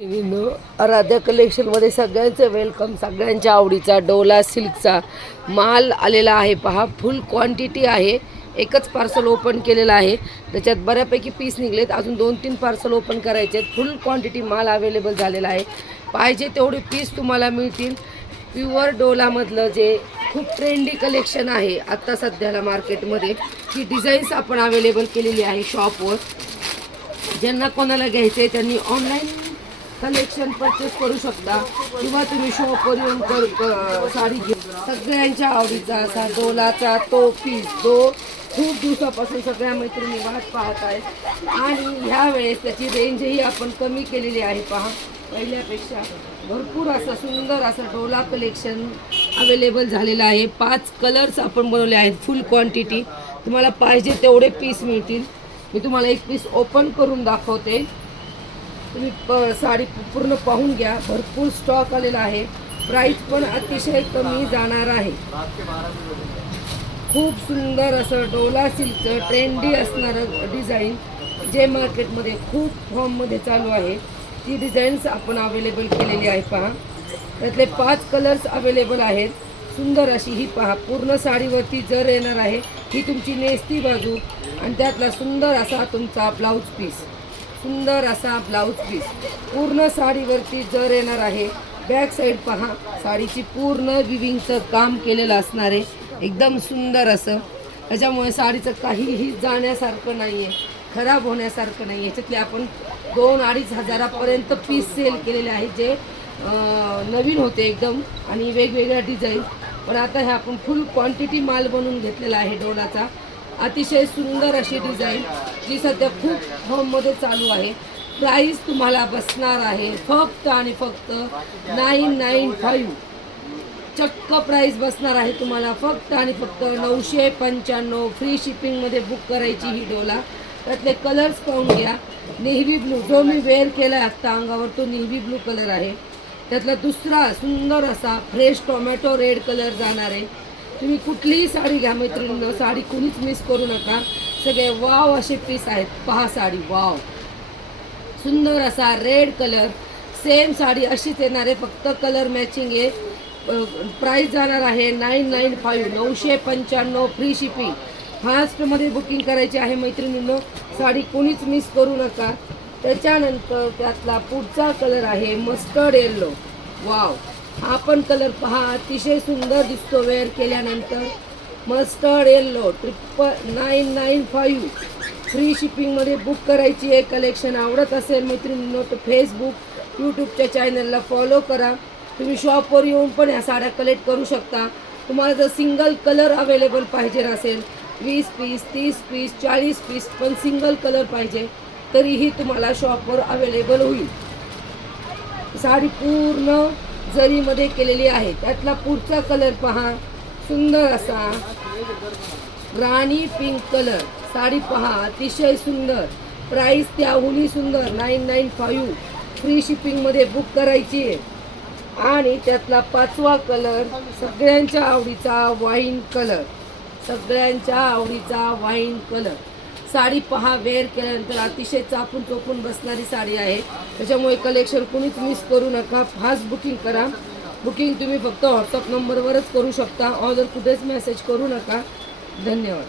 आराध्या कलेक्शनमध्ये सगळ्यांचं वेलकम. सगळ्यांच्या आवडीचा डोला सिल्कचा माल आलेला आहे. पहा, फुल क्वांटिटी आहे. एकच पार्सल ओपन केलेलं आहे, त्याच्यात बऱ्यापैकी पीस निघलेत. अजून 2-3 पार्सल ओपन करायचे आहेत. फुल क्वांटिटी माल अवेलेबल झालेला आहे. पाहिजे तेवढे पीस तुम्हाला मिळतील. प्युअर डोलामधलं जे खूप ट्रेंडी कलेक्शन आहे आत्ता सध्याला मार्केटमध्ये, ही डिझाईन्स आपण अवेलेबल केलेली आहे शॉपवर. ज्यांना कोणाला घ्यायचं आहे त्यांनी ऑनलाईन कलेक्शन परचेस करू शकता किंवा तुम्ही शॉपवर येऊन साडी घेऊ. सगळ्यांच्या आवडीचा असा डोलाचा तो पीस जो खूप दिवसापासून सगळ्या मैत्रिणी वाट पाहत आहेत. आणि ह्या वेळेस त्याची रेंजही आपण कमी केलेली आहे. पहा, पहिल्यापेक्षा भरपूर असं सुंदर असं डोला कलेक्शन अवेलेबल झालेलं आहे. 5 कलर्स आपण बनवले आहेत. फुल क्वांटिटी, तुम्हाला पाहिजे तेवढे पीस मिळतील. मी तुम्हाला एक पीस ओपन करून दाखवते. तुम्ही साडी पूर्ण पाहून घ्या. भरपूर स्टॉक आलेला आहे. प्राइस पण अतिशय कमी जाणार आहे. खूप सुंदर असं डोला सिल्क ट्रेंडी असणारं डिझाईन जे मार्केटमध्ये खूप फॉर्ममध्ये चालू आहे, ती डिझाईन्स आपण अवेलेबल केलेली आहे. पहा, त्यातले 5 कलर्स अवेलेबल आहेत. सुंदर अशी ही पहा, पूर्ण साडीवरती जर येणार आहे. ही तुमची नेसती बाजू आणि त्यातला सुंदर असा तुमचा ब्लाऊज पीस. सुंदर असा ब्लाऊज पीस पूर्ण साडीवरती जर येणार आहे. बॅक साईड पहा, साडीची पूर्ण विविंगचं काम केलेलं असणार आहे. एकदम सुंदर असं. त्याच्यामुळे साडीचं काहीही जाण्यासारखं नाही आहे, खराब होण्यासारखं नाही आहे. याच्यातले आपण 2-2.5 हजारापर्यंत पीस सेल केलेले आहेत, जे नवीन होते एकदम आणि वेगवेगळ्या डिझाईन. पण आता हे आपण फुल क्वांटिटी माल बनवून घेतलेला आहे डोलाचा. अतिशय सुंदर अशी डिझाईन जी सध्या खूप फॉर्ममध्ये चालू आहे. प्राईस तुम्हाला बसणार आहे फक्त आणि फक्त 995. चक्क प्राईस बसणार आहे तुम्हाला फक्त आणि फक्त 995. फ्री शिपिंगमध्ये बुक करायची ही डोला. त्यातले कलर्स पाहून घ्या. नेव्ही ब्लू जो मी वेअर केला आहे आत्ता अंगावर, तो नेव्ही ब्लू कलर आहे. त्यातला दुसरा सुंदर असा फ्रेश टोमॅटो रेड कलर जाणार आहे. तुम्ही कुठलीही साडी घ्या मैत्रिणींनो, साडी कुणीच मिस करू नका. सगळे वाव असे पीस आहेत. पहा साडी, वाव सुंदर असा रेड कलर. सेम साडी अशीच येणार आहे, फक्त कलर मॅचिंग आहे. प्राईस जाणार आहे 995. 995 फ्री शिपिंग. फास्टमध्ये बुकिंग करायची आहे मैत्रिणींनो, साडी कोणीच मिस करू नका. त्याच्यानंतर त्यातला पुढचा कलर आहे मस्टर्ड येल्लो. वाव, हा पण कलर पहा, अतिशय सुंदर दिसतो वेअर केल्यानंतर. Mustard yellow 995. फ्री शिपिंगमध्ये बुक करायची आहे. कलेक्शन आवडत असेल मैत्रिणींनो तर फेसबुक यूट्यूबच्या चॅनलला फॉलो करा. तुम्ही शॉपवर येऊन पण ह्या साड्या कलेक्ट करू शकता. तुम्हाला जर सिंगल कलर अवेलेबल पाहिजे असेल, 20 पीस 30 पीस 40 पीस पण सिंगल कलर पाहिजे तरीही तुम्हाला शॉपवर अवेलेबल होईल. साडी पूर्ण जरीमध्ये केलेली आहे. त्यातला पुढचा कलर पहा, सुंदर असा राणी पिंक कलर. साडी पहा, अतिशय सुंदर. प्राईस त्याहूनही सुंदर 995. फ्री शिपिंगमध्ये बुक करायची आहे. आणि त्यातला 5वा कलर सगळ्यांच्या आवडीचा वाईन कलर. सगळ्यांच्या आवडीचा वाईन कलर. साडी पहा, वेअर केल्यानंतर अतिशय चापून चोपून बसणारी साडी आहे. त्याच्यामुळे कलेक्शन कोणीच मिस करू नका. फास्ट बुकिंग करा. बुकिंग तुम्ही फक्त व्हॉट्सअप नंबरवरच करू शकता. ऑर्डर कुठेच मेसेज करू नका. धन्यवाद.